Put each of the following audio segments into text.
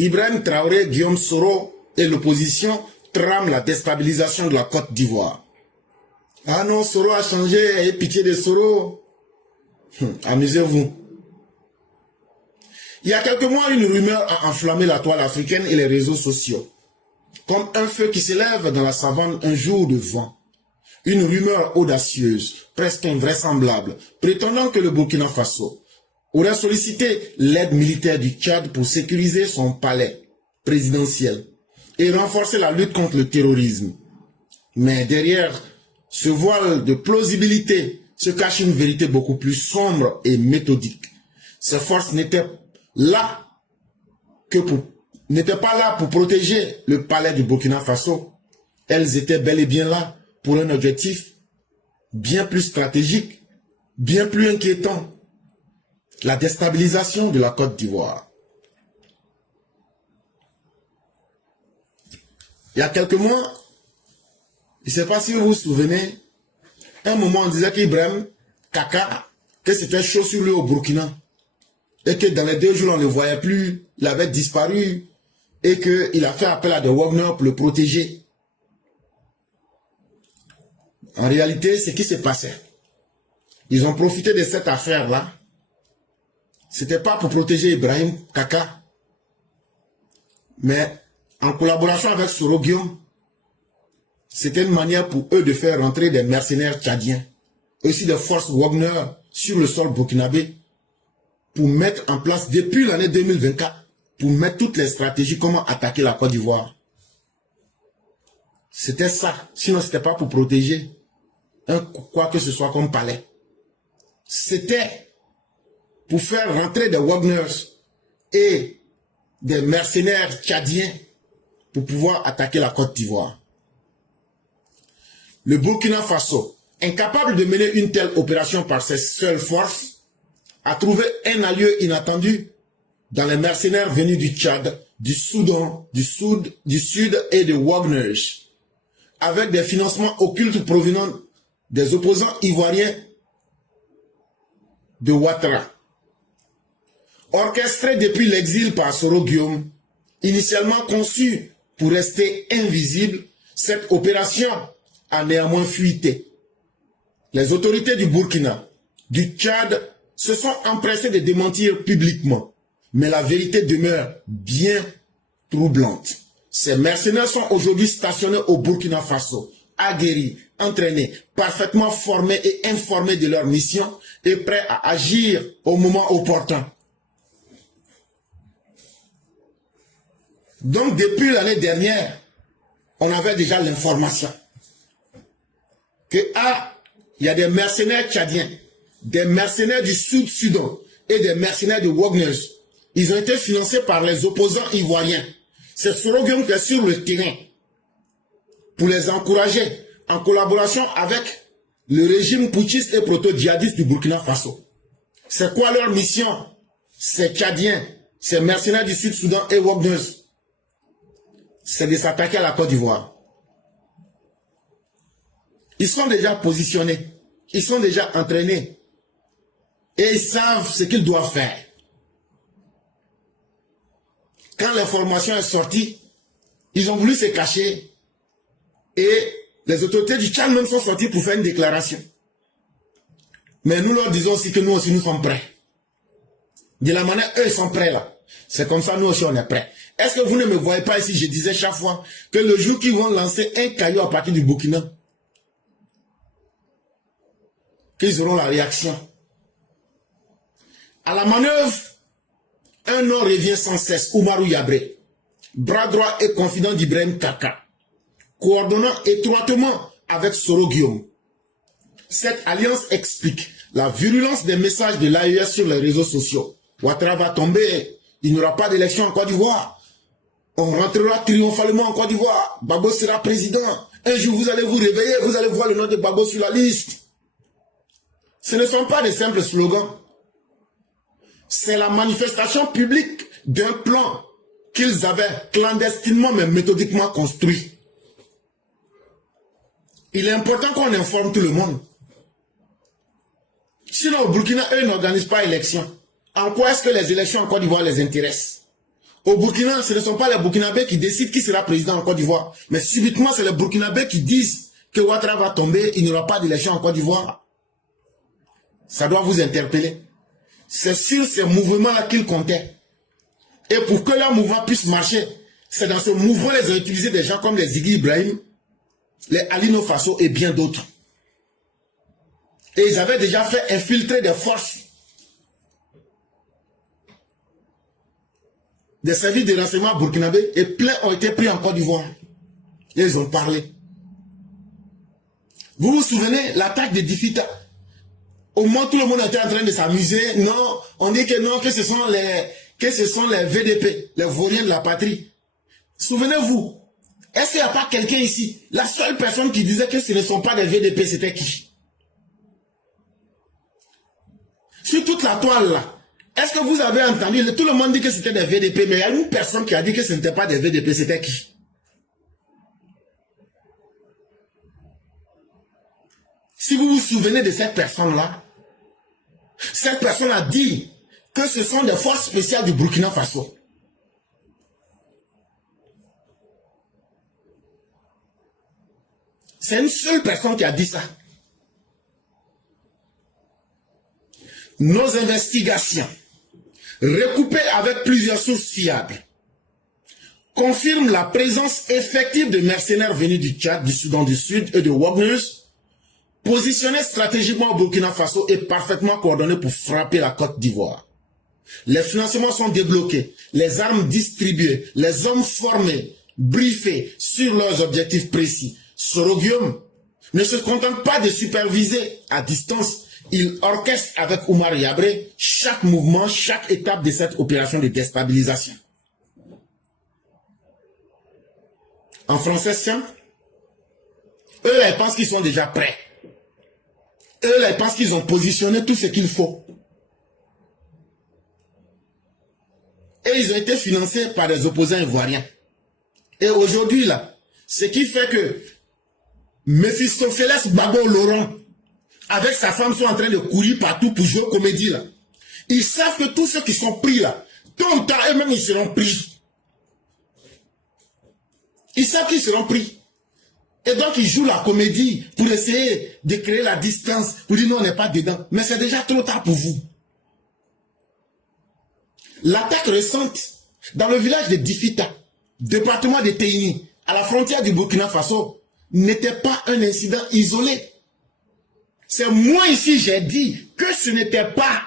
Ibrahim Traoré, Guillaume Soro et l'opposition trament la déstabilisation de la Côte d'Ivoire. Ah non, Soro a changé, ayez pitié de Soro. Amusez-vous. Il y a quelques mois, une rumeur a enflammé la toile africaine et les réseaux sociaux. Comme un feu qui s'élève dans la savane un jour de vent. Une rumeur audacieuse, presque invraisemblable, prétendant que le Burkina Faso aurait sollicité l'aide militaire du Tchad pour sécuriser son palais présidentiel et renforcer la lutte contre le terrorisme. Mais derrière ce voile de plausibilité se cache une vérité beaucoup plus sombre et méthodique. Ces forces n'étaient pas là pour protéger le palais du Burkina Faso. Elles étaient bel et bien là pour un objectif bien plus stratégique, bien plus inquiétant. La déstabilisation de la Côte d'Ivoire. Il y a quelques mois, je ne sais pas si vous vous souvenez, un moment on disait qu'Ibrahim Kaka, que c'était chaud sur lui au Burkina. Et que dans les 2 jours on ne le voyait plus, il avait disparu. Et qu'il a fait appel à des Wagner pour le protéger. En réalité, ce qui s'est passé, ils ont profité de cette affaire-là. C'était pas pour protéger Ibrahim Kaka, mais en collaboration avec Soro Guillaume, c'était une manière pour eux de faire rentrer des mercenaires tchadiens, aussi des forces Wagner sur le sol burkinabé, pour mettre en place, depuis l'année 2024, pour mettre toutes les stratégies, comment attaquer la Côte d'Ivoire. C'était ça, sinon c'était pas pour protéger quoi que ce soit comme palais. C'était pour faire rentrer des Wagners et des mercenaires tchadiens pour pouvoir attaquer la Côte d'Ivoire. Le Burkina Faso, incapable de mener une telle opération par ses seules forces, a trouvé un allié inattendu dans les mercenaires venus du Tchad, du Soudan, du Sud et de Wagners, avec des financements occultes provenant des opposants ivoiriens de Ouattara. Orchestré depuis l'exil par Soro Guillaume, initialement conçue pour rester invisible, cette opération a néanmoins fuité. Les autorités du Burkina, du Tchad, se sont empressées de démentir publiquement. Mais la vérité demeure bien troublante. Ces mercenaires sont aujourd'hui stationnés au Burkina Faso, aguerris, entraînés, parfaitement formés et informés de leur mission et prêts à agir au moment opportun. Donc depuis l'année dernière, on avait déjà l'information que il y a des mercenaires tchadiens, des mercenaires du Sud-Soudan et des mercenaires de Wagners. Ils ont été financés par les opposants ivoiriens. C'est Soro Guillaume qui est sur le terrain pour les encourager en collaboration avec le régime putschiste et proto-djihadiste du Burkina Faso. C'est quoi leur mission? Ces Tchadiens, ces mercenaires du Sud-Soudan et Wagners, c'est de s'attaquer à la Côte d'Ivoire. Ils sont déjà positionnés, ils sont déjà entraînés et ils savent ce qu'ils doivent faire. Quand l'information est sortie, ils ont voulu se cacher et les autorités du Tchad même sont sorties pour faire une déclaration. Mais nous leur disons aussi que nous aussi nous sommes prêts. De la manière eux ils sont prêts là. C'est comme ça nous aussi on est prêts. Est-ce que vous ne me voyez pas ici? Je disais chaque fois que le jour qu'ils vont lancer un caillou à partir du Burkina, qu'ils auront la réaction. À la manœuvre, un nom revient sans cesse, Oumarou Yabré, bras droit et confident d'Ibrahim Kaka, coordonnant étroitement avec Soro Guillaume. Cette alliance explique la virulence des messages de l'AES sur les réseaux sociaux. Ouattara va tomber, il n'y aura pas d'élection en Côte d'Ivoire. On rentrera triomphalement en Côte d'Ivoire. Gbagbo sera président. Un jour vous allez vous réveiller, vous allez voir le nom de Gbagbo sur la liste. Ce ne sont pas des simples slogans. C'est la manifestation publique d'un plan qu'ils avaient clandestinement mais méthodiquement construit. Il est important qu'on informe tout le monde. Sinon au Burkina, eux n'organisent pas d'élection. En quoi est-ce que les élections en Côte d'Ivoire les intéressent? Au Burkina, ce ne sont pas les Burkinabés qui décident qui sera président en Côte d'Ivoire. Mais subitement, c'est les Burkinabés qui disent que Ouattara va tomber, il n'y aura pas d'élection en Côte d'Ivoire. Ça doit vous interpeller. C'est sur ces mouvements-là qu'ils comptaient. Et pour que leur mouvement puisse marcher, c'est dans ce mouvement qu'ils ont utilisé des gens comme les Ziggy Ibrahim, les Alino Faso et bien d'autres. Et ils avaient déjà fait infiltrer des forces des services de renseignement burkinabés et plein ont été pris en Côte d'Ivoire. Et ils ont parlé. Vous vous souvenez, l'attaque de Difita? Au moment où tout le monde était en train de s'amuser, non, on dit que non, que ce sont les VDP, les vauriens de la patrie. Souvenez-vous, est-ce qu'il n'y a pas quelqu'un ici? La seule personne qui disait que ce ne sont pas des VDP, c'était qui? Sur toute la toile là, est-ce que vous avez entendu, tout le monde dit que c'était des VDP, mais il y a une personne qui a dit que ce n'était pas des VDP, c'était qui? Si vous vous souvenez de cette personne-là, cette personne a dit que ce sont des forces spéciales du Burkina Faso. C'est une seule personne qui a dit ça. Nos investigations, recoupées avec plusieurs sources fiables, confirment la présence effective de mercenaires venus du Tchad, du Soudan du Sud et de Wagners, positionnés stratégiquement au Burkina Faso et parfaitement coordonnés pour frapper la Côte d'Ivoire. Les financements sont débloqués, les armes distribuées, les hommes formés, briefés sur leurs objectifs précis. Sorogium ne se contente pas de superviser à distance, il orchestre avec Oumar Yabré chaque mouvement, chaque étape de cette opération de déstabilisation. En français simple, eux là, ils pensent qu'ils sont déjà prêts. Eux là, ils pensent qu'ils ont positionné tout ce qu'il faut. Et ils ont été financés par des opposants ivoiriens. Et aujourd'hui là, ce qui fait que Mephistopheles Babo Laurent avec sa femme sont en train de courir partout pour jouer comédie là. Ils savent que tous ceux qui sont pris là, tôt ou tard, eux-mêmes ils seront pris. Ils savent qu'ils seront pris. Et donc ils jouent la comédie pour essayer de créer la distance, pour dire non, on n'est pas dedans. Mais c'est déjà trop tard pour vous. L'attaque récente dans le village de Difita, département de Téini, à la frontière du Burkina Faso, n'était pas un incident isolé. C'est moi ici, j'ai dit que ce n'était pas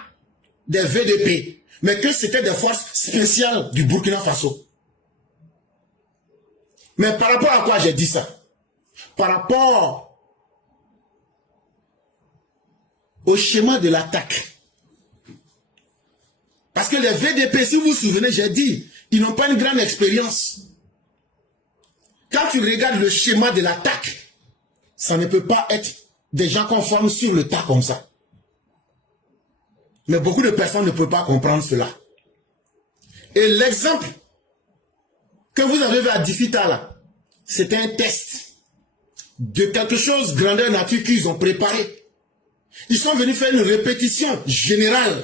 des VDP, mais que c'était des forces spéciales du Burkina Faso. Mais par rapport à quoi j'ai dit ça? Par rapport au schéma de l'attaque. Parce que les VDP, si vous vous souvenez, j'ai dit, ils n'ont pas une grande expérience. Quand tu regardes le schéma de l'attaque, ça ne peut pas être des gens qu'on forme sur le tas comme ça. Mais beaucoup de personnes ne peuvent pas comprendre cela. Et l'exemple que vous avez vu à Difita là, c'était un test de quelque chose grandeur nature qu'ils ont préparé. Ils sont venus faire une répétition générale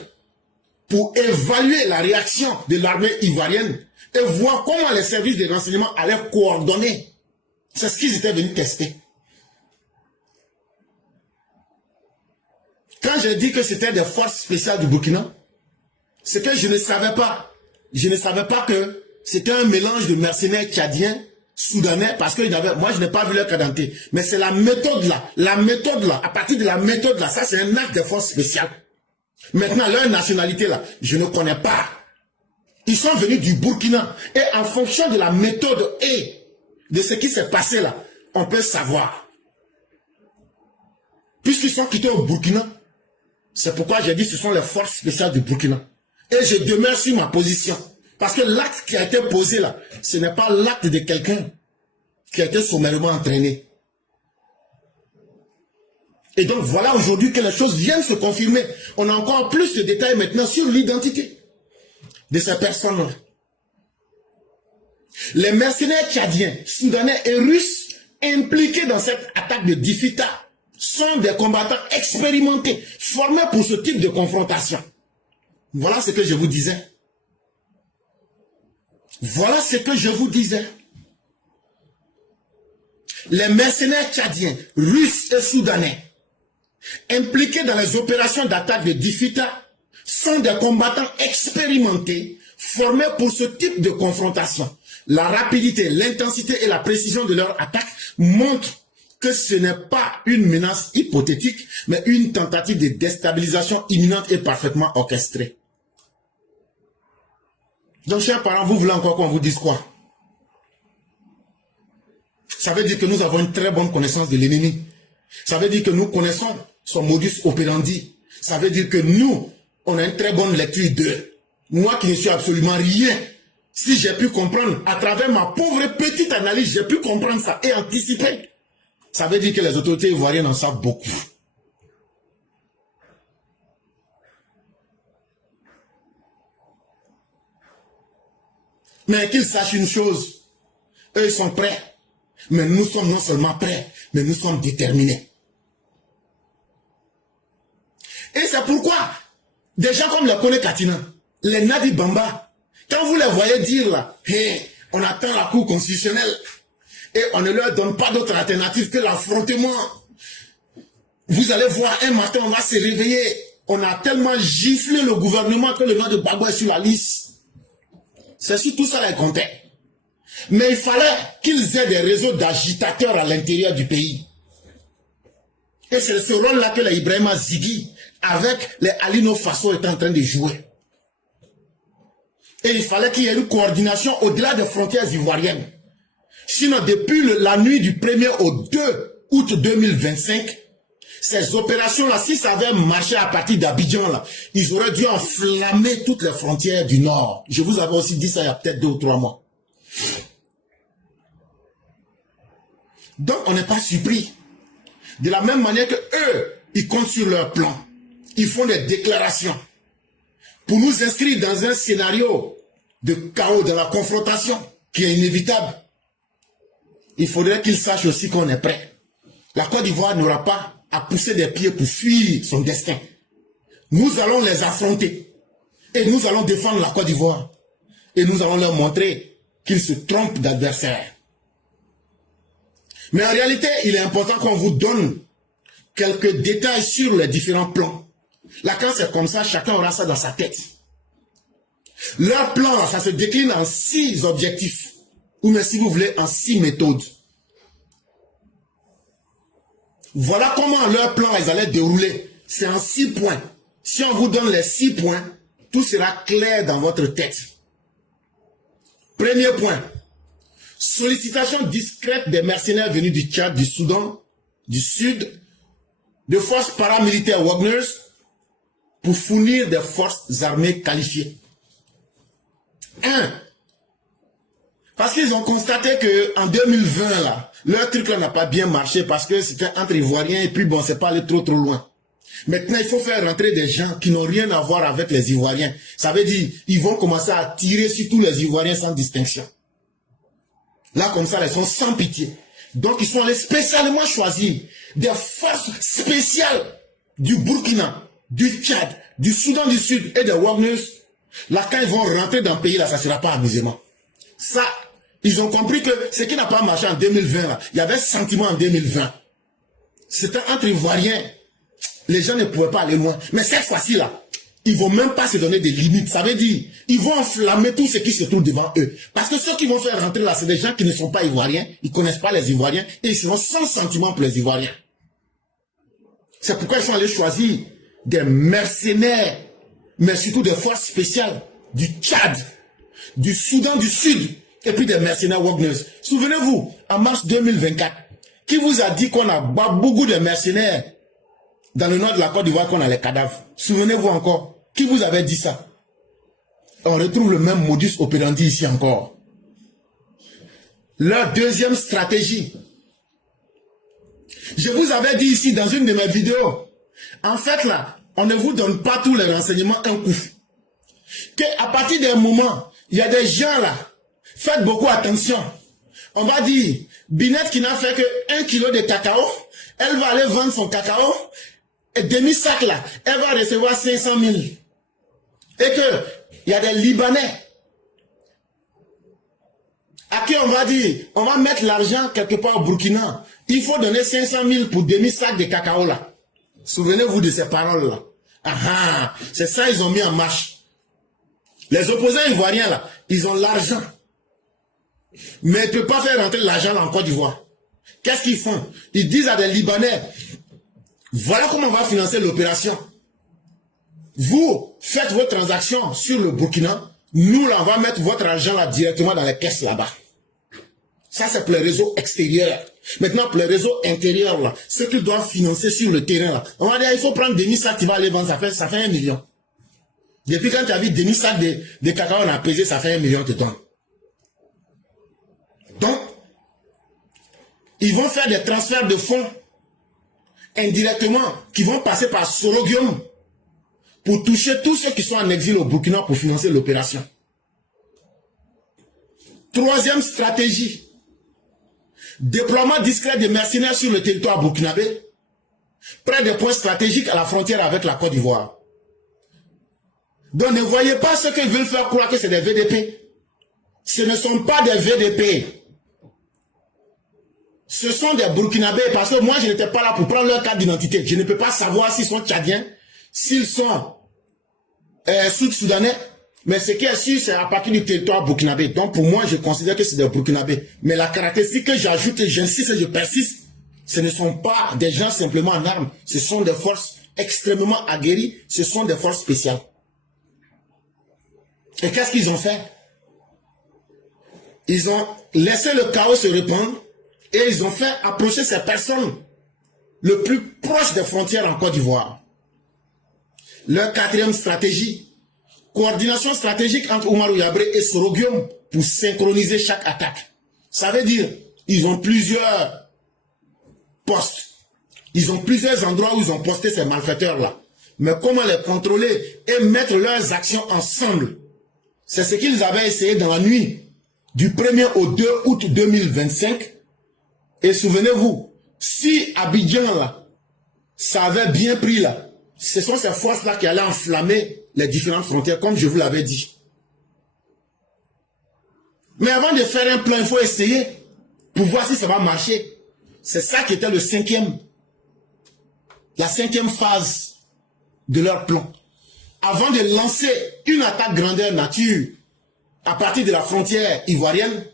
pour évaluer la réaction de l'armée ivoirienne et voir comment les services de renseignement allaient coordonner. C'est ce qu'ils étaient venus tester. Quand j'ai dit que c'était des forces spéciales du Burkina, c'est que je ne savais pas. Je ne savais pas que c'était un mélange de mercenaires tchadiens, soudanais, parce que moi je n'ai pas vu leur cadenter. Mais c'est la méthode là, à partir de la méthode là, ça c'est un acte de force spéciale. Maintenant, leur nationalité là, je ne connais pas. Ils sont venus du Burkina. Et en fonction de la méthode et de ce qui s'est passé là, on peut savoir. Puisqu'ils sont quittés au Burkina, c'est pourquoi j'ai dit que ce sont les forces spéciales du Burkina. Et je demeure sur ma position. Parce que l'acte qui a été posé là, ce n'est pas l'acte de quelqu'un qui a été sommairement entraîné. Et donc voilà aujourd'hui que les choses viennent se confirmer. On a encore plus de détails maintenant sur l'identité de ces personnes-là. Les mercenaires tchadiens, soudanais et russes impliqués dans cette attaque de Difita sont des combattants expérimentés, formés pour ce type de confrontation. Voilà ce que je vous disais. Voilà ce que je vous disais. Les mercenaires tchadiens, russes et soudanais impliqués dans les opérations d'attaque de Difita sont des combattants expérimentés, formés pour ce type de confrontation. La rapidité, l'intensité et la précision de leur attaque montrent que ce n'est pas une menace hypothétique, mais une tentative de déstabilisation imminente et parfaitement orchestrée. Donc, chers parents, vous voulez encore qu'on vous dise quoi? Ça veut dire que nous avons une très bonne connaissance de l'ennemi. Ça veut dire que nous connaissons son modus operandi. Ça veut dire que nous, on a une très bonne lecture d'eux. Moi qui ne suis absolument rien, si j'ai pu comprendre, à travers ma pauvre petite analyse, j'ai pu comprendre ça et anticiper. Ça veut dire que les autorités ivoiriennes en savent beaucoup. Mais qu'ils sachent une chose, eux ils sont prêts. Mais nous sommes non seulement prêts, mais nous sommes déterminés. Et c'est pourquoi, des gens comme le Kone Katina, les Nadi Bamba, quand vous les voyez dire là, hey, on attend la Cour constitutionnelle et on ne leur donne pas d'autre alternative que l'affrontement. Vous allez voir, un matin, on va se réveiller. On a tellement giflé le gouvernement que le nom de Gbagbo est sur la liste. C'est sur tout ça les comptait. Mais il fallait qu'ils aient des réseaux d'agitateurs à l'intérieur du pays. Et c'est ce rôle-là que les Ibrahima Zigui, avec les Alino Faso, étaient en train de jouer. Et il fallait qu'il y ait une coordination au-delà des frontières ivoiriennes. Sinon, depuis la nuit du 1er au 2 août 2025, ces opérations-là, si ça avait marché à partir d'Abidjan, là, ils auraient dû enflammer toutes les frontières du Nord. Je vous avais aussi dit ça il y a peut-être 2 ou 3 mois. Donc, on n'est pas surpris. De la même manière que eux, ils comptent sur leur plan. Ils font des déclarations pour nous inscrire dans un scénario de chaos, de la confrontation qui est inévitable. Il faudrait qu'ils sachent aussi qu'on est prêt. La Côte d'Ivoire n'aura pas à pousser des pieds pour fuir son destin. Nous allons les affronter et nous allons défendre la Côte d'Ivoire et nous allons leur montrer qu'ils se trompent d'adversaire. Mais en réalité, il est important qu'on vous donne quelques détails sur les différents plans. Là, quand c'est comme ça, chacun aura ça dans sa tête. Leur plan, ça se décline en 6 objectifs, ou même si vous voulez, en 6 méthodes. Voilà comment leur plan, ils allaient dérouler. C'est en 6 points. Si on vous donne les 6 points, tout sera clair dans votre tête. Premier point. Sollicitation discrète des mercenaires venus du Tchad, du Soudan, du Sud, de forces paramilitaires Wagner pour fournir des forces armées qualifiées. 1. Parce qu'ils ont constaté qu'en 2020, là, leur truc là n'a pas bien marché parce que c'était entre Ivoiriens et puis bon, c'est pas allé trop loin. Maintenant, il faut faire rentrer des gens qui n'ont rien à voir avec les Ivoiriens. Ça veut dire, ils vont commencer à tirer sur tous les Ivoiriens sans distinction. Là, comme ça, ils sont sans pitié. Donc, ils sont allés spécialement choisir des forces spéciales du Burkina, du Tchad, du Soudan du Sud et des Wagner. Là, quand ils vont rentrer dans le pays, là, ça ne sera pas amusement. Ça, ils ont compris que ce qui n'a pas marché en 2020, là, il y avait ce sentiment en 2020. C'était entre Ivoiriens. Les gens ne pouvaient pas aller loin. Mais cette fois-ci, là, ils ne vont même pas se donner des limites. Ça veut dire, ils vont enflammer tout ce qui se trouve devant eux. Parce que ceux qui vont faire rentrer là, c'est des gens qui ne sont pas Ivoiriens. Ils ne connaissent pas les Ivoiriens. Et ils seront sans sentiment pour les Ivoiriens. C'est pourquoi ils sont allés choisir des mercenaires, mais surtout des forces spéciales du Tchad, du Soudan du Sud, et puis des mercenaires Wagner. Souvenez-vous, en mars 2024, qui vous a dit qu'on a beaucoup de mercenaires dans le nord de la Côte d'Ivoire, qu'on a les cadavres? Souvenez-vous encore, qui vous avait dit ça? On retrouve le même modus operandi ici encore. Leur deuxième stratégie. Je vous avais dit ici dans une de mes vidéos, en fait là, on ne vous donne pas tous les renseignements un coup. Qu'à partir d'un moment, il y a des gens là, faites beaucoup attention. On va dire, Binette qui n'a fait que 1 kilo de cacao, elle va aller vendre son cacao, et demi-sac là, elle va recevoir 500 000. Et que, il y a des Libanais À qui on va dire, on va mettre l'argent quelque part au Burkina. Il faut donner 500 000 pour demi-sac de cacao là. Souvenez-vous de ces paroles-là. Ah, c'est ça ils ont mis en marche. Les opposants ivoiriens là, ils ont l'argent. Mais ils ne peuvent pas faire rentrer l'argent en Côte d'Ivoire. Qu'est-ce qu'ils font? Ils disent à des Libanais, voilà comment on va financer l'opération. Vous faites vos transactions sur le Burkina. Nous, là, on va mettre votre argent là directement dans les caisses là-bas. Ça, c'est pour les réseaux extérieurs. Maintenant, pour les réseaux intérieurs, là, ce qu'ils doivent financer sur le terrain, là, on va dire, il faut prendre demi-sac, tu vas aller vendre, ça fait 1 million. Depuis quand tu as vu demi-sac de cacao, on a pesé, ça fait 1 million, te donne. Donc, ils vont faire des transferts de fonds indirectement qui vont passer par Sorogium pour toucher tous ceux qui sont en exil au Burkina pour financer l'opération. Troisième stratégie. Déploiement discret des mercenaires sur le territoire burkinabé, près des points stratégiques à la frontière avec la Côte d'Ivoire. Donc ne voyez pas ce qu'ils veulent faire croire que c'est des VDP. Ce ne sont pas des VDP. Ce sont des Burkinabés parce que moi je n'étais pas là pour prendre leur carte d'identité. Je ne peux pas savoir s'ils sont tchadiens, s'ils sont sud-soudanais. Mais ce qui est sûr, c'est à partir du territoire burkinabé. Donc pour moi, je considère que c'est des Burkinabés. Mais la caractéristique que j'ajoute, et j'insiste et je persiste, ce ne sont pas des gens simplement en armes. Ce sont des forces extrêmement aguerries. Ce sont des forces spéciales. Et qu'est-ce qu'ils ont fait? Ils ont laissé le chaos se répandre et ils ont fait approcher ces personnes le plus proche des frontières en Côte d'Ivoire. Leur quatrième stratégie, coordination stratégique entre Oumarou Yabré et Sorogium pour synchroniser chaque attaque. Ça veut dire, ils ont plusieurs postes. Ils ont plusieurs endroits où ils ont posté ces malfaiteurs-là. Mais comment les contrôler et mettre leurs actions ensemble? C'est ce qu'ils avaient essayé dans la nuit du 1er au 2 août 2025. Et souvenez-vous, si Abidjan, là, ça avait bien pris là, ce sont ces forces-là qui allaient enflammer les différentes frontières, comme je vous l'avais dit. Mais avant de faire un plan, il faut essayer pour voir si ça va marcher. C'est ça qui était la cinquième phase de leur plan. Avant de lancer une attaque grandeur nature à partir de la frontière ivoirienne,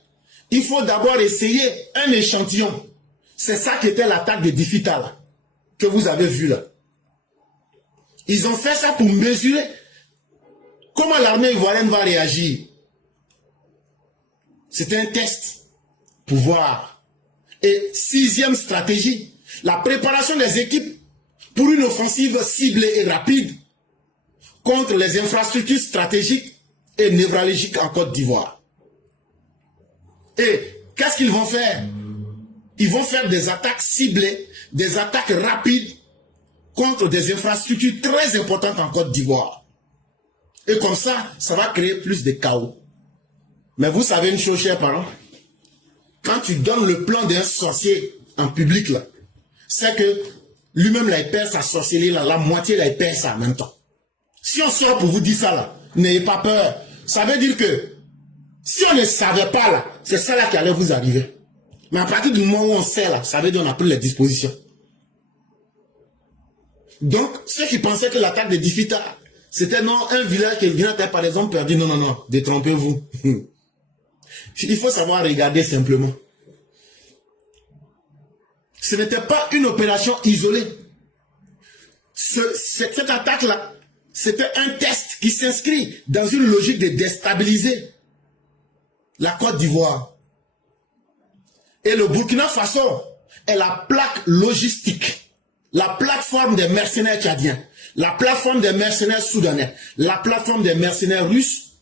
il faut d'abord essayer un échantillon. C'est ça qui était l'attaque de Difita là, que vous avez vu là. Ils ont fait ça pour mesurer comment l'armée ivoirienne va réagir. C'était un test pour voir. Et sixième stratégie, la préparation des équipes pour une offensive ciblée et rapide contre les infrastructures stratégiques et névralgiques en Côte d'Ivoire. Et qu'est-ce qu'ils vont faire? Ils vont faire des attaques ciblées, des attaques rapides contre des infrastructures très importantes en Côte d'Ivoire. Et comme ça, ça va créer plus de chaos. Mais vous savez une chose, chers parents, quand tu donnes le plan d'un sorcier en public, là, c'est que lui-même, là, il perd sa sorcellerie, là, la moitié, là, il perd ça en même temps. Si on sort pour vous dire ça, là, n'ayez pas peur. Ça veut dire que si on ne savait pas, là, c'est ça là qui allait vous arriver. Mais à partir du moment où on sait, là, ça veut dire qu'on a pris les dispositions. Donc, ceux qui pensaient que l'attaque de Difita, c'était non, un village qui vient par exemple perdu, non, non, non, détrompez-vous. Il faut savoir regarder simplement. Ce n'était pas une opération isolée. Cette attaque-là, c'était un test qui s'inscrit dans une logique de déstabiliser la Côte d'Ivoire. Et le Burkina Faso est la plaque logistique, la plateforme des mercenaires tchadiens, la plateforme des mercenaires soudanais, la plateforme des mercenaires russes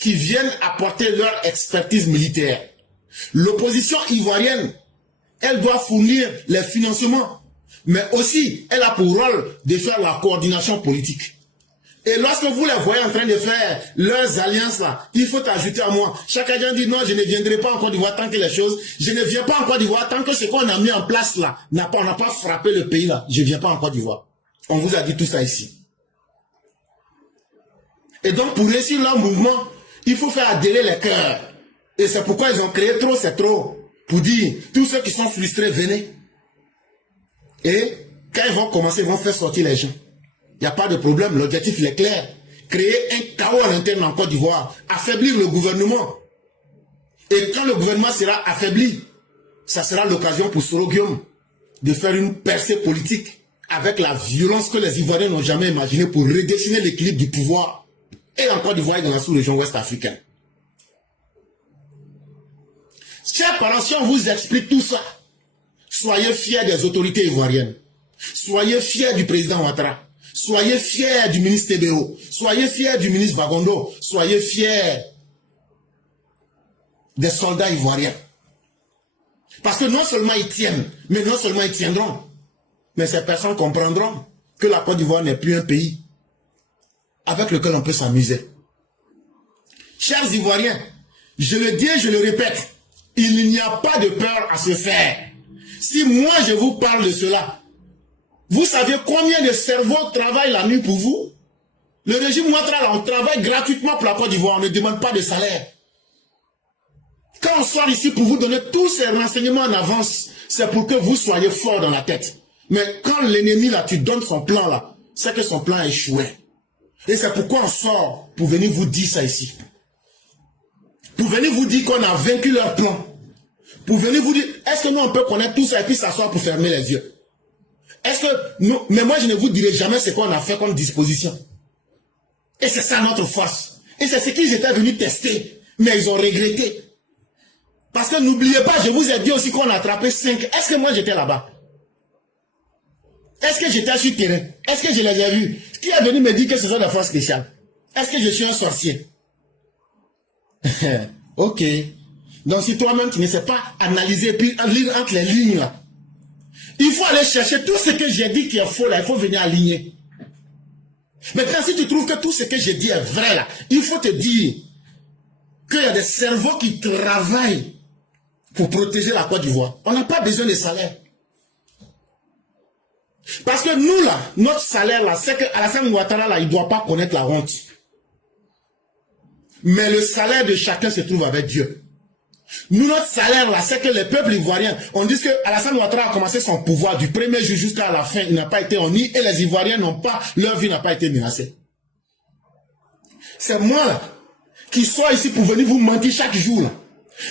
qui viennent apporter leur expertise militaire. L'opposition ivoirienne, elle doit fournir les financements, mais aussi elle a pour rôle de faire la coordination politique. Et lorsque vous les voyez en train de faire leurs alliances là, il faut ajouter à moi. Chacun dit non, je ne viendrai pas en Côte d'Ivoire tant que les choses, je ne viens pas en Côte d'Ivoire tant que ce qu'on a mis en place là, on n'a pas frappé le pays là, je ne viens pas en Côte d'Ivoire. On vous a dit tout ça ici. Et donc pour réussir leur mouvement, il faut faire adhérer les cœurs. Et c'est pourquoi ils ont créé trop, c'est trop. Pour dire, tous ceux qui sont frustrés, venez. Et quand ils vont commencer, ils vont faire sortir les gens. Il n'y a pas de problème, l'objectif il est clair. Créer un chaos à l'interne en Côte d'Ivoire, affaiblir le gouvernement. Et quand le gouvernement sera affaibli, ça sera l'occasion pour Soro Guillaume de faire une percée politique avec la violence que les Ivoiriens n'ont jamais imaginée pour redessiner l'équilibre du pouvoir et en Côte d'Ivoire et dans la sous-région ouest africaine. Chers parents, si on vous explique tout ça, soyez fiers des autorités ivoiriennes. Soyez fiers du président Ouattara. Soyez fiers du ministre TBO. Soyez fiers du ministre Vagondo. Soyez fiers des soldats ivoiriens. Parce que non seulement ils tiennent, mais non seulement ils tiendront, mais ces personnes comprendront que la Côte d'Ivoire n'est plus un pays avec lequel on peut s'amuser. Chers Ivoiriens, je le dis et je le répète, il n'y a pas de peur à se faire. Si moi je vous parle de cela, vous savez combien de cerveaux travaillent la nuit pour vous? Le régime Ouattara, on travaille gratuitement pour la Côte d'Ivoire, on ne demande pas de salaire. Quand on sort ici pour vous donner tous ces renseignements en avance, c'est pour que vous soyez forts dans la tête. Mais quand l'ennemi là, tu donnes son plan là, c'est que son plan a échoué. Et c'est pourquoi on sort pour venir vous dire ça ici. Pour venir vous dire qu'on a vaincu leur plan. Pour venir vous dire, est-ce que nous on peut connaître tout ça et puis s'asseoir pour fermer les yeux? Est-ce que nous, mais moi je ne vous dirai jamais ce qu'on a fait comme disposition. Et c'est ça notre force. Et c'est ce qu'ils étaient venus tester. Mais ils ont regretté. Parce que n'oubliez pas, je vous ai dit aussi qu'on a attrapé 5. Est-ce que moi j'étais là-bas? Est-ce que j'étais sur le terrain? Est-ce que je les ai vus? Qui est venu me dire que ce sont des forces spéciales? Est-ce que je suis un sorcier? Ok. Donc si toi-même tu ne sais pas analyser puis lire entre les lignes là, il faut aller chercher tout ce que j'ai dit qui est faux là, il faut venir aligner. Maintenant si tu trouves que tout ce que j'ai dit est vrai là, il faut te dire qu'il y a des cerveaux qui travaillent pour protéger la Côte d'Ivoire. On n'a pas besoin de salaire. Parce que nous là, notre salaire là, c'est qu'Alassane Ouattara là, il ne doit pas connaître la honte. Mais le salaire de chacun se trouve avec Dieu. Nous, notre salaire là, c'est que les peuples ivoiriens, on dit que Alassane Ouattara a commencé son pouvoir du premier jour jusqu'à la fin, il n'a pas été honni et les Ivoiriens n'ont pas, leur vie n'a pas été menacée. C'est moi là, qui soit ici pour venir vous mentir chaque jour là.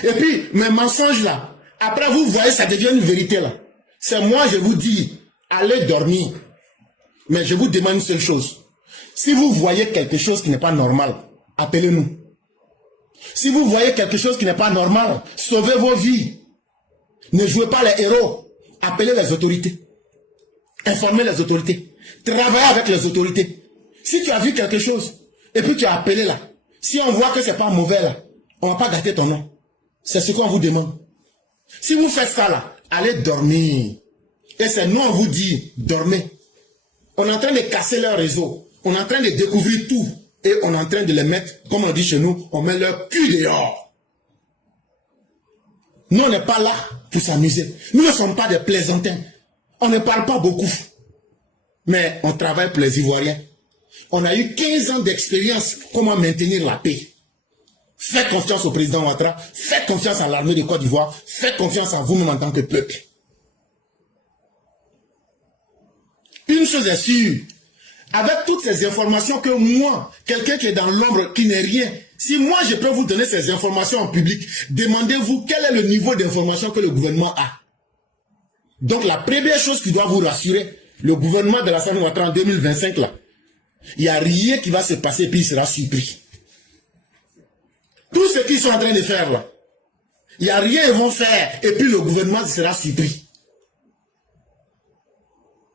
Et puis, mes mensonges là, après vous voyez, ça devient une vérité là. C'est moi, je vous dis, allez dormir. Mais je vous demande une seule chose. Si vous voyez quelque chose qui n'est pas normal, appelez-nous. Si vous voyez quelque chose qui n'est pas normal, sauvez vos vies. Ne jouez pas les héros. Appelez les autorités. Informez les autorités. Travaillez avec les autorités. Si tu as vu quelque chose, et puis tu as appelé là, si on voit que c'est pas mauvais là, on ne va pas gâter ton nom. C'est ce qu'on vous demande. Si vous faites ça là, allez dormir. Et c'est nous on vous dit, dormez. On est en train de casser leur réseau. On est en train de découvrir tout. Et on est en train de les mettre, comme on dit chez nous, on met leur cul dehors. Nous, on n'est pas là pour s'amuser. Nous ne sommes pas des plaisantins. On ne parle pas beaucoup. Mais on travaille pour les Ivoiriens. On a eu 15 ans d'expérience pour comment maintenir la paix. Faites confiance au président Ouattara. Faites confiance à l'armée de Côte d'Ivoire. Faites confiance en vous-même en tant que peuple. Une chose est sûre. Avec toutes ces informations que moi, quelqu'un qui est dans l'ombre, qui n'est rien, si moi je peux vous donner ces informations en public, demandez-vous quel est le niveau d'information que le gouvernement a. Donc la première chose qui doit vous rassurer, le gouvernement de Alassane Ouattara en 2025 là, il n'y a rien qui va se passer et puis il sera surpris. Tout ce qu'ils sont en train de faire là, il n'y a rien qu'ils vont faire et puis le gouvernement sera surpris.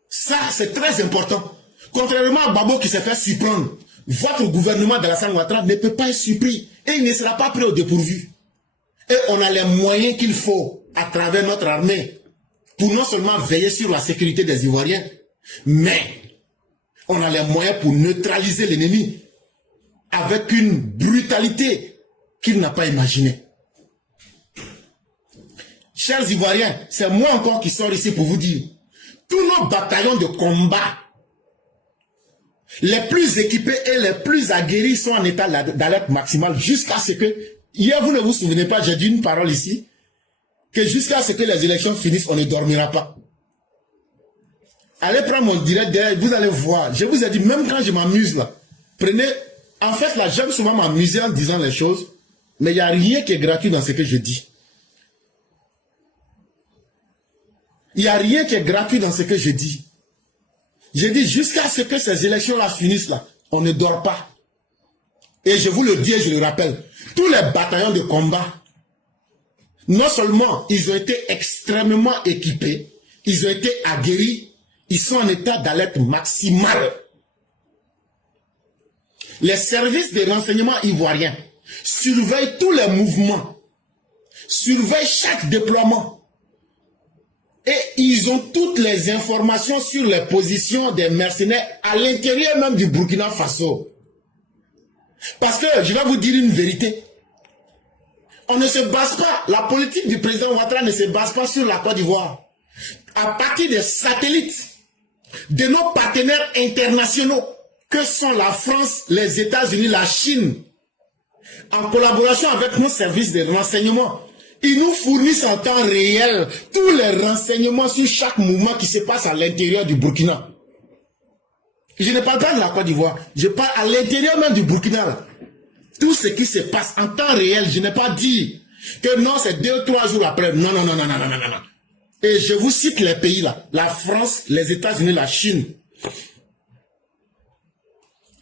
Ça c'est très important. Contrairement à Babo qui s'est fait surprendre, votre gouvernement d'Alassane Ouattara ne peut pas être surpris et il ne sera pas pris au dépourvu. Et on a les moyens qu'il faut à travers notre armée pour non seulement veiller sur la sécurité des Ivoiriens, mais on a les moyens pour neutraliser l'ennemi avec une brutalité qu'il n'a pas imaginée. Chers Ivoiriens, c'est moi encore qui sors ici pour vous dire, tous nos bataillons de combat, les plus équipés et les plus aguerris sont en état d'alerte maximale jusqu'à ce que Hier, vous ne vous souvenez pas, j'ai dit une parole ici, que jusqu'à ce que les élections finissent, on ne dormira pas. Allez prendre mon direct derrière, vous allez voir. Je vous ai dit, même quand je m'amuse là, prenez... En fait, là, j'aime souvent m'amuser en disant les choses, mais il n'y a rien qui est gratuit dans ce que je dis. Il n'y a rien qui est gratuit dans ce que je dis. Je dis, jusqu'à ce que ces élections-là finissent là, on ne dort pas. Et je vous le dis et je le rappelle, tous les bataillons de combat, non seulement ils ont été extrêmement équipés, ils ont été aguerris, ils sont en état d'alerte maximale. Les services de renseignement ivoiriens surveillent tous les mouvements, surveillent chaque déploiement. Et ils ont toutes les informations sur les positions des mercenaires à l'intérieur même du Burkina Faso. Parce que, je vais vous dire une vérité, on ne se base pas, la politique du président Ouattara ne se base pas sur la Côte d'Ivoire. À partir des satellites de nos partenaires internationaux, que sont la France, les États-Unis, la Chine, en collaboration avec nos services de renseignement, ils nous fournissent en temps réel tous les renseignements sur chaque mouvement qui se passe à l'intérieur du Burkina. Je ne parle pas de la Côte d'Ivoire, je parle à l'intérieur même du Burkina. Tout ce qui se passe en temps réel, je n'ai pas dit que non, c'est 2-3 jours après. Non, non, non, non, non, non, non, non. Et je vous cite les pays là, la France, les États-Unis, la Chine.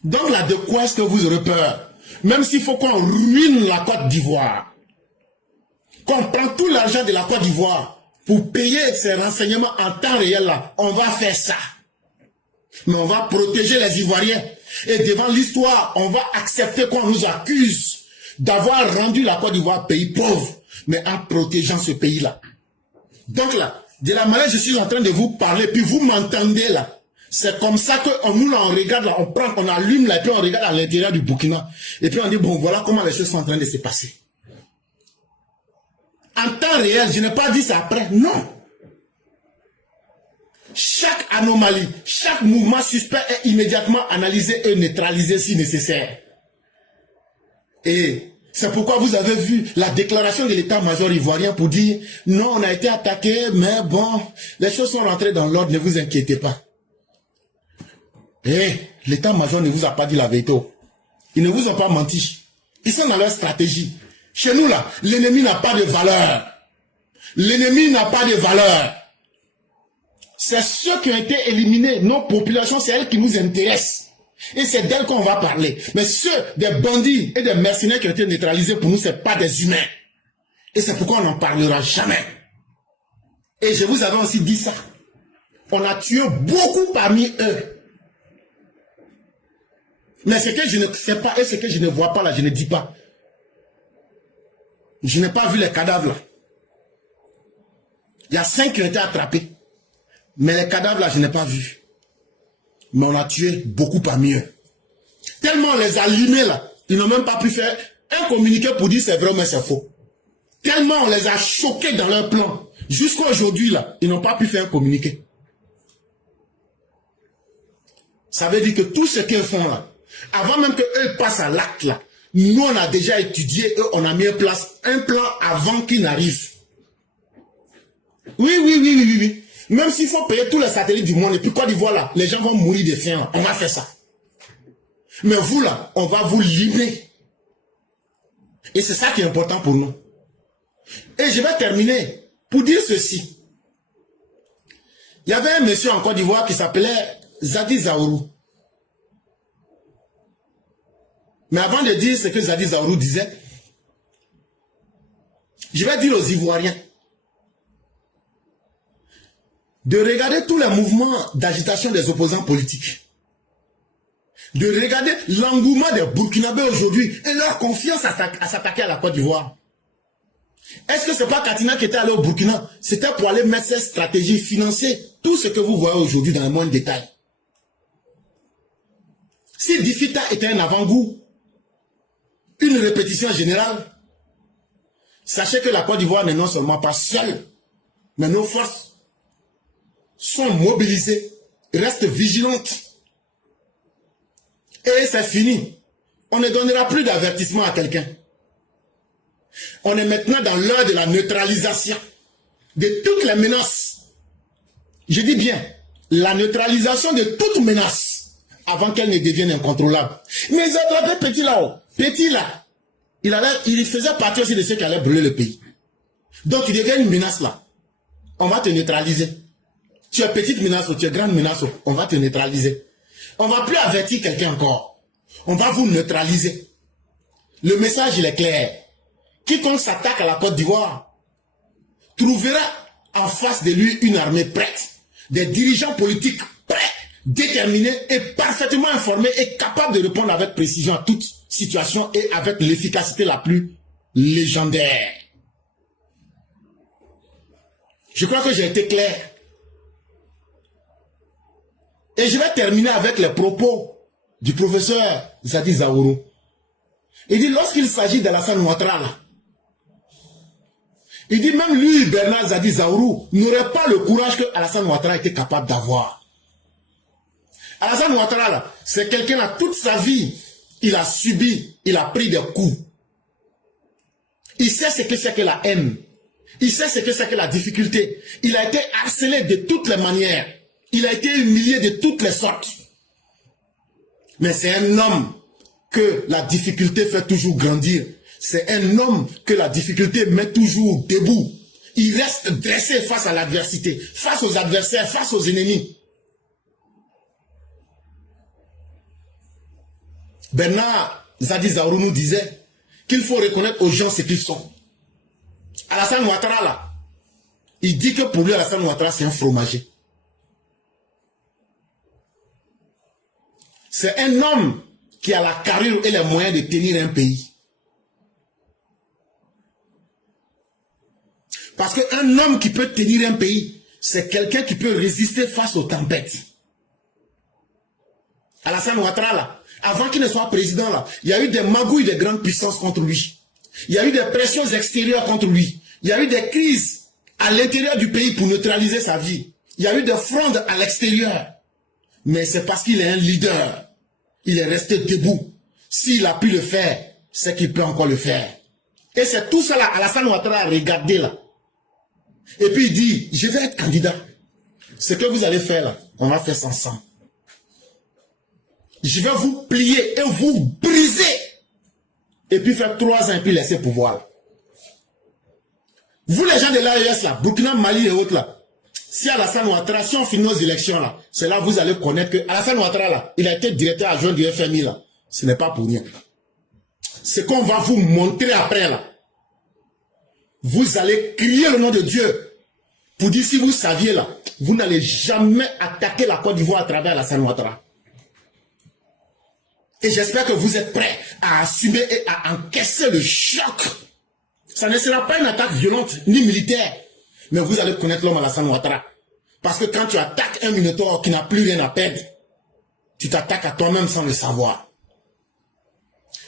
Donc là, de quoi est-ce que vous aurez peur? Même s'il faut qu'on ruine la Côte d'Ivoire, qu'on prend tout l'argent de la Côte d'Ivoire pour payer ces renseignements en temps réel là, on va faire ça. Mais on va protéger les Ivoiriens. Et devant l'histoire, on va accepter qu'on nous accuse d'avoir rendu la Côte d'Ivoire pays pauvre, mais en protégeant ce pays-là. Donc là, de la manière je suis en train de vous parler, puis vous m'entendez là. C'est comme ça que nous là, on regarde là, on prend, on allume là, et puis on regarde à l'intérieur du Burkina. Et puis on dit, bon, voilà comment les choses sont en train de se passer. En temps réel, je n'ai pas dit ça après, non. Chaque anomalie, chaque mouvement suspect est immédiatement analysé et neutralisé si nécessaire. Et c'est pourquoi vous avez vu la déclaration de l'état-major ivoirien pour dire non, on a été attaqué, mais bon, les choses sont rentrées dans l'ordre, ne vous inquiétez pas. Et l'état-major ne vous a pas dit la vérité. Ils ne vous ont pas menti. Ils sont dans leur stratégie. Chez nous là, l'ennemi n'a pas de valeur. L'ennemi n'a pas de valeur. C'est ceux qui ont été éliminés, nos populations, c'est elles qui nous intéressent. Et c'est d'elles qu'on va parler. Mais ceux des bandits et des mercenaires qui ont été neutralisés, pour nous, ce n'est pas des humains. Et c'est pourquoi on n'en parlera jamais. Et je vous avais aussi dit ça. On a tué beaucoup parmi eux. Mais ce que je ne sais pas et ce que je ne vois pas là, je ne dis pas. Je n'ai pas vu les cadavres là. Il y a 5 qui ont été attrapés. Mais les cadavres là, je n'ai pas vu. Mais on a tué beaucoup parmi eux. Tellement on les a limés là, ils n'ont même pas pu faire un communiqué pour dire c'est vrai mais c'est faux. Tellement on les a choqués dans leur plan. Jusqu'à aujourd'hui là, ils n'ont pas pu faire un communiqué. Ça veut dire que tout ce qu'ils font là, avant même qu'eux passent à l'acte là, nous on a déjà étudié, eux on a mis en place un plan avant qu'ils n'arrivent. Oui. Même s'il faut payer tous les satellites du monde et puis Côte d'Ivoire là, les gens vont mourir de faim, on va faire ça. Mais vous là, on va vous limer. Et c'est ça qui est important pour nous. Et je vais terminer pour dire ceci. Il y avait un monsieur en Côte d'Ivoire qui s'appelait Zadi Zaourou. Mais avant de dire ce que Zadi Zaourou disait, je vais dire aux Ivoiriens de regarder tous les mouvements d'agitation des opposants politiques. De regarder l'engouement des Burkinabés aujourd'hui et leur confiance à s'attaquer à la Côte d'Ivoire. Est-ce que ce n'est pas Katina qui était allé au Burkina? C'était pour aller mettre cette stratégie, financer tout ce que vous voyez aujourd'hui dans le monde détail. Si Difita était un avant-goût, une répétition générale, sachez que la Côte d'Ivoire n'est non seulement pas seule, mais nos forces sont mobilisées, restent vigilantes. Et c'est fini. On ne donnera plus d'avertissement à quelqu'un. On est maintenant dans l'heure de la neutralisation de toutes les menaces. Je dis bien, la neutralisation de toutes menaces avant qu'elles ne deviennent incontrôlables. Mais ils ont attrapé Petit là-haut. Petit là, il faisait partie aussi de ceux qui allaient brûler le pays. Donc tu deviens une menace là. On va te neutraliser. Tu es petite menace ou tu es grande menace, on va te neutraliser. On ne va plus avertir quelqu'un encore. On va vous neutraliser. Le message il est clair. Quiconque s'attaque à la Côte d'Ivoire trouvera en face de lui une armée prête. Des dirigeants politiques prêts, déterminés et parfaitement informés et capables de répondre avec précision à toute situation et avec l'efficacité la plus légendaire. Je crois que j'ai été clair. Et je vais terminer avec les propos du professeur Zadi Zaourou. Il dit, lorsqu'il s'agit d'Alassane Ouattara, là, il dit, même lui, Bernard Zadi Zaourou, n'aurait pas le courage que Alassane Ouattara était capable d'avoir. Alassane Ouattara, là, c'est quelqu'un là, toute sa vie, il a subi, il a pris des coups. Il sait ce que c'est que la haine. Il sait ce que c'est que la difficulté. Il a été harcelé de toutes les manières. Il a été humilié de toutes les sortes. Mais c'est un homme que la difficulté fait toujours grandir. C'est un homme que la difficulté met toujours debout. Il reste dressé face à l'adversité, face aux adversaires, face aux ennemis. Bernard Zadi Zaourou nous disait qu'il faut reconnaître aux gens ce qu'ils sont. Alassane Ouattara, là, il dit que pour lui, Alassane Ouattara, c'est un fromager. C'est un homme qui a la carrure et les moyens de tenir un pays. Parce qu'un homme qui peut tenir un pays, c'est quelqu'un qui peut résister face aux tempêtes. Alassane Ouattara, là, avant qu'il ne soit président, là, il y a eu des magouilles de grandes puissances contre lui. Il y a eu des pressions extérieures contre lui. Il y a eu des crises à l'intérieur du pays pour neutraliser sa vie. Il y a eu des frondes à l'extérieur. Mais c'est parce qu'il est un leader. Il est resté debout. S'il a pu le faire, c'est qu'il peut encore le faire. Et c'est tout ça là, Alassane Ouattara a regardé là. Et puis il dit, je vais être candidat. Ce que vous allez faire là, on va faire ça ensemble. Je vais vous plier et vous briser. Et puis faire 3 ans et puis laisser pouvoir. Vous les gens de l'AES là, Burkina, Mali et autres là, si Alassane Ouattara, si on finit nos élections là, c'est là que vous allez connaître que Alassane Ouattara là, il a été directeur adjoint du FMI là. Ce n'est pas pour rien. Ce qu'on va vous montrer après là, vous allez crier le nom de Dieu pour dire si vous saviez là, vous n'allez jamais attaquer la Côte d'Ivoire à travers Alassane Ouattara. Et j'espère que vous êtes prêts à assumer et à encaisser le choc. Ça ne sera pas une attaque violente ni militaire, mais vous allez connaître l'homme Alassane Ouattara. Parce que quand tu attaques un Minotaure qui n'a plus rien à perdre, tu t'attaques à toi-même sans le savoir.